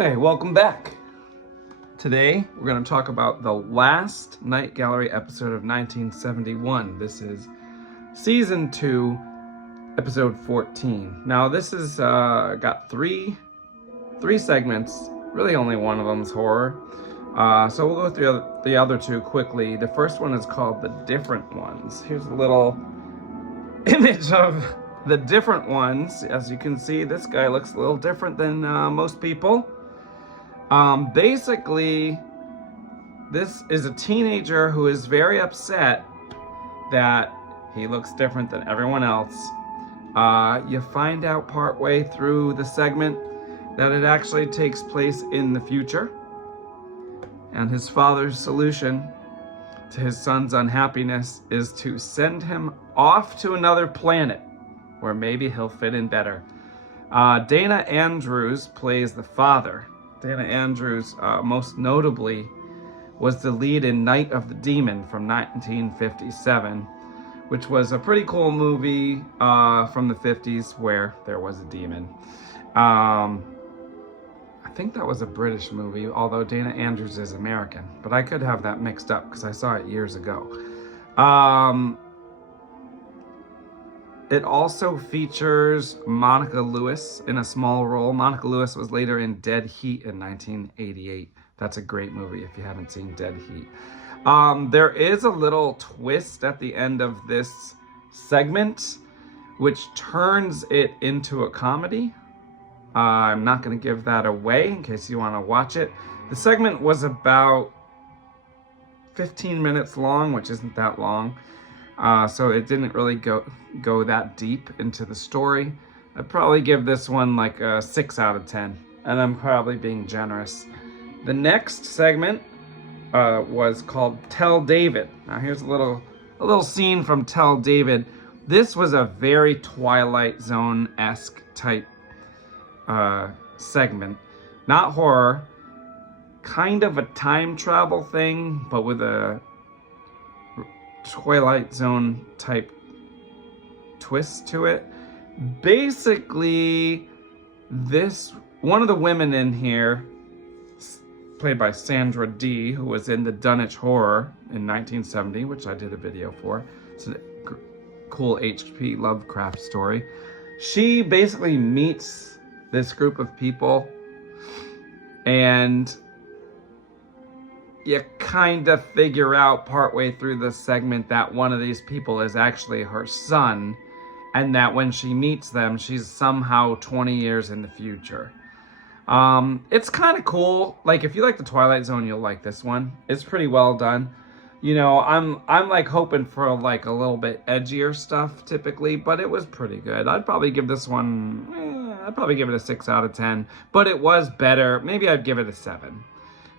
Hey, welcome back. Today, we're going to talk about the last Night Gallery episode of 1971. This is Season 2, Episode 14. Now, this is got three segments. Really, only one of them is horror. So we'll go through the other two quickly. The first one is called The Different Ones. Here's a little image of the different ones. As you can see, this guy looks a little different than most people. Basically, this is a teenager who is very upset that he looks different than everyone else. You find out partway through the segment that it actually takes place in the future. And his father's solution to his son's unhappiness is to send him off to another planet where maybe he'll fit in better. Dana Andrews plays the father. Dana Andrews, most notably, was the lead in Night of the Demon from 1957, which was a pretty cool movie from the 50s where there was a demon. I think that was a British movie, although Dana Andrews is American, but I could have that mixed up because I saw it years ago. It also features Monica Lewis in a small role. Monica Lewis was later in Dead Heat in 1988. That's a great movie if you haven't seen Dead Heat. There is a little twist at the end of this segment, which turns it into a comedy. I'm not going to give that away in case you want to watch it. The segment was about 15 minutes long, which isn't that long. So it didn't really go that deep into the story. I'd probably give this one like a 6 out of 10, and I'm probably being generous. The next segment was called Tell David. Now here's a little scene from Tell David. This was a very Twilight Zone-esque type segment. Not horror, kind of a time travel thing, but with a Twilight Zone type twist to it. Basically, one of the women in here, played by Sandra Dee, who was in the Dunwich Horror in 1970, which I did a video for. It's a cool H.P. Lovecraft story. She basically meets this group of people, and you kind of figure out partway through the segment that one of these people is actually her son, and that when she meets them, she's somehow 20 years in the future. It's kind of cool. Like, if you like the Twilight Zone, you'll like this one. It's pretty well done. You know, I'm like hoping for like a little bit edgier stuff typically, but it was pretty good. I'd probably give this one, I'd probably give it a 6 out of 10, but it was better. Maybe I'd give it a 7.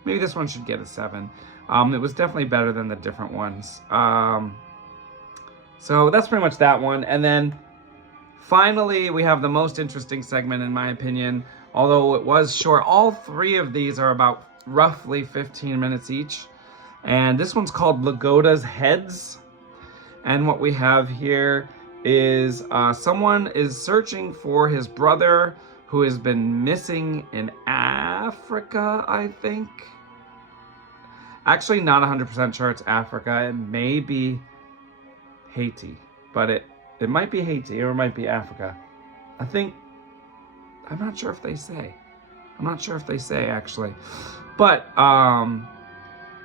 Maybe this one should get a 7. It was definitely better than the different ones. So that's pretty much that one. And then finally, we have the most interesting segment, in my opinion. Although it was short, all 3 of these are about roughly 15 minutes each. And this one's called Logoda's Heads. And what we have here is someone is searching for his brother who has been missing in Africa, I think. Actually, not 100% sure it's Africa. It may be Haiti, but it might be Haiti or it might be Africa. I'm not sure if they say. I'm not sure if they say, actually. But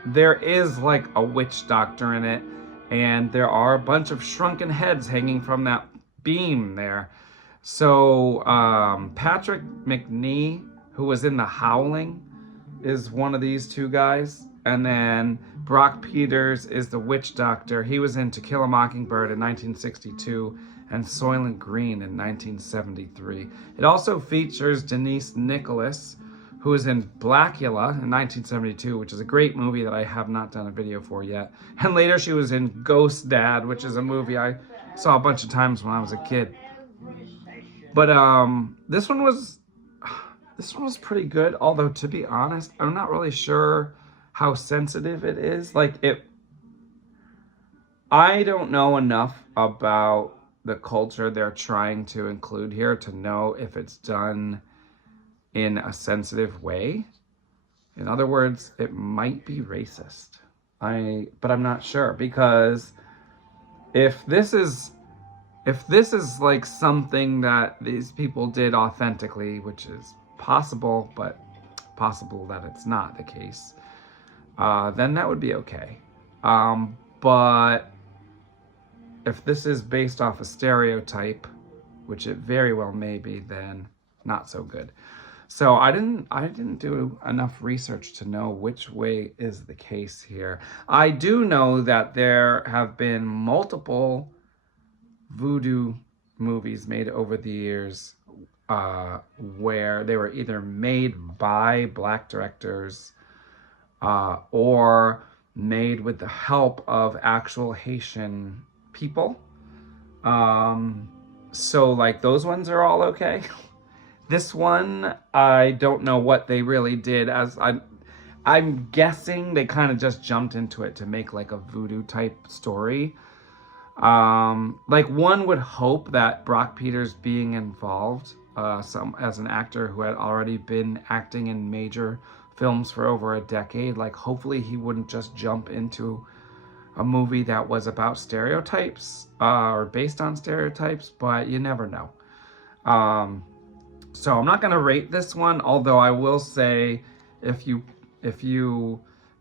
there is like a witch doctor in it, and there are a bunch of shrunken heads hanging from that beam there. So Patrick McNee, who was in The Howling, is one of these 2 guys. And then Brock Peters is the witch doctor. He was in To Kill a Mockingbird in 1962 and Soylent Green in 1973. It also features Denise Nicholas, who was in Blackula in 1972, which is a great movie that I have not done a video for yet. And later she was in Ghost Dad, which is a movie I saw a bunch of times when I was a kid. But this one was pretty good, although to be honest, I'm not really sure how sensitive it is. I don't know enough about the culture they're trying to include here to know if it's done in a sensitive way. In other words, it might be racist. But I'm not sure, because if this is like something that these people did authentically, which is possible, but possible that it's not the case, then that would be okay. But if this is based off a stereotype, which it very well may be, then not so good. So I didn't do enough research to know which way is the case here. I do know that there have been multiple voodoo movies made over the years where they were either made by Black directors or made with the help of actual Haitian people. So like those ones are all okay. This one, I don't know what they really did. I'm guessing they kind of just jumped into it to make like a voodoo type story. Like one would hope that Brock Peters being involved as an actor who had already been acting in major films for over a decade, like hopefully he wouldn't just jump into a movie that was about stereotypes or based on stereotypes, but you never know. So I'm not going to rate this one, although I will say if you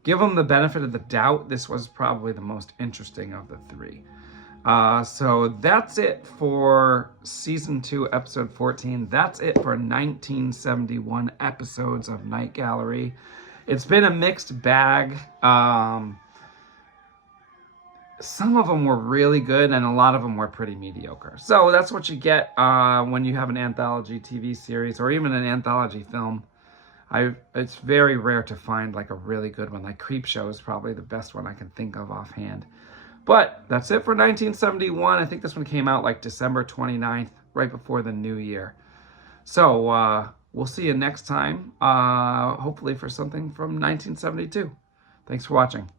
give them the benefit of the doubt, this was probably the most interesting of the three. So that's it for season 2, episode 14. That's it for 1971 episodes of Night Gallery. It's been a mixed bag. Some of them were really good and a lot of them were pretty mediocre. So that's what you get when you have an anthology TV series or even an anthology film. It's very rare to find like a really good one. Like Creepshow is probably the best one I can think of offhand. But that's it for 1971. I think this one came out like December 29th, right before the new year. So we'll see you next time, hopefully for something from 1972. Thanks for watching.